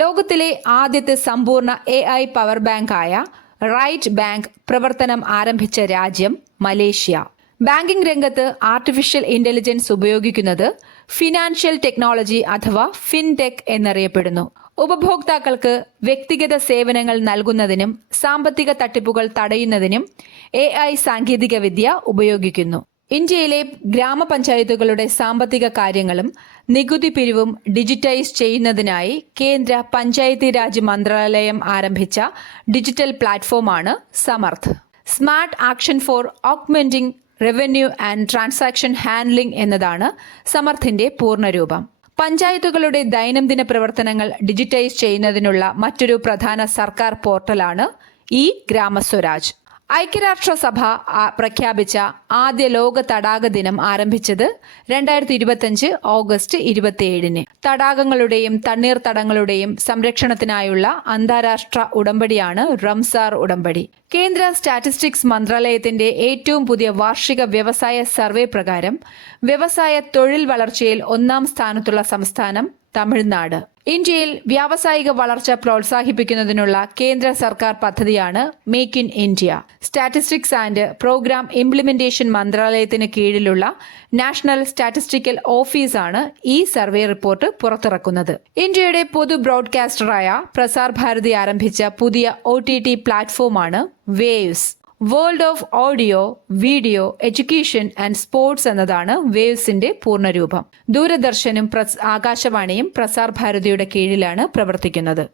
ലോകത്തിലെ ആദ്യത്തെ സമ്പൂർണ്ണ AI പവർ ബാങ്കായ റൈറ്റ് ബാങ്ക് പ്രവർത്തനം ആരംഭിച്ച രാജ്യം മലേഷ്യ. ബാങ്കിംഗ് രംഗത്ത് ആർട്ടിഫിഷ്യൽ ഇന്റലിജൻസ് ഉപയോഗിക്കുന്നത് ഫിനാൻഷ്യൽ ടെക്നോളജി അഥവാ ഫിൻടെക് എന്നറിയപ്പെടുന്നു. ഉപഭോക്താക്കൾക്ക് വ്യക്തിഗത സേവനങ്ങൾ നൽകുന്നതിനും സാമ്പത്തിക തട്ടിപ്പുകൾ തടയുന്നതിനും AI സാങ്കേതികവിദ്യ ഉപയോഗിക്കുന്നു. ഇന്ത്യയിലെ ഗ്രാമപഞ്ചായത്തുകളുടെ സാമ്പത്തിക കാര്യങ്ങളും നികുതി പിരിവും ഡിജിറ്റൈസ് ചെയ്യുന്നതിനായി കേന്ദ്ര പഞ്ചായത്തി രാജ് മന്ത്രാലയം ആരംഭിച്ച ഡിജിറ്റൽ പ്ലാറ്റ്ഫോമാണ് Samarth. Smart action for augmenting revenue and transaction handling എന്നതാണ് സമർത്ഥിന്റെ പൂർണ്ണരൂപം. പഞ്ചായത്തുകളുടെ ദൈനംദിന പ്രവർത്തനങ്ങൾ ഡിജിറ്റൈസ് ചെയ്യുന്നതിനുള്ള മറ്റൊരു പ്രധാന സർക്കാർ പോർട്ടലാണ് ഗ്രാമസ്വരാജ്. ഐക്യരാഷ്ട്രസഭ പ്രഖ്യാപിച്ച ആദ്യ ലോക തടാക ദിനം ആരംഭിച്ചത് 2025 ഓഗസ്റ്റ് 27-ന്. തടാകങ്ങളുടെയും തണ്ണീർത്തടങ്ങളുടെയും സംരക്ഷണത്തിനായുള്ള അന്താരാഷ്ട്ര ഉടമ്പടിയാണ് റംസാർ ഉടമ്പടി. കേന്ദ്ര സ്റ്റാറ്റിസ്റ്റിക്സ് മന്ത്രാലയത്തിന്റെ ഏറ്റവും പുതിയ വാർഷിക വ്യവസായ സർവേ പ്രകാരം വ്യവസായ തൊഴിൽ വളർച്ചയിൽ 1-ാം സ്ഥാനത്തുള്ള സംസ്ഥാനം തമിഴ്നാട്. ഇന്ത്യയിൽ വ്യാവസായിക വളർച്ച പ്രോത്സാഹിപ്പിക്കുന്നതിനുള്ള കേന്ദ്ര സർക്കാർ പദ്ധതിയാണ് make in India. Statistics and programme implementation മന്ത്രാലയത്തിന് കീഴിലുള്ള നാഷണൽ സ്റ്റാറ്റിസ്റ്റിക്കൽ ഓഫീസാണ് ഈ സർവേ റിപ്പോർട്ട് പുറത്തിറക്കുന്നത്. ഇന്ത്യയുടെ പൊതു ബ്രോഡ്കാസ്റ്ററായ പ്രസാർ ഭാരതി ആരംഭിച്ച പുതിയ OTT പ്ലാറ്റ്ഫോമാണ് waves. World of audio, video, education and sports എന്നതാണ് വേവ്സിന്റെ പൂർണ്ണരൂപം. ദൂരദർശനും ആകാശവാണിയും പ്രസാർ ഭാരതിയുടെ കീഴിലാണ് പ്രവർത്തിക്കുന്നത്.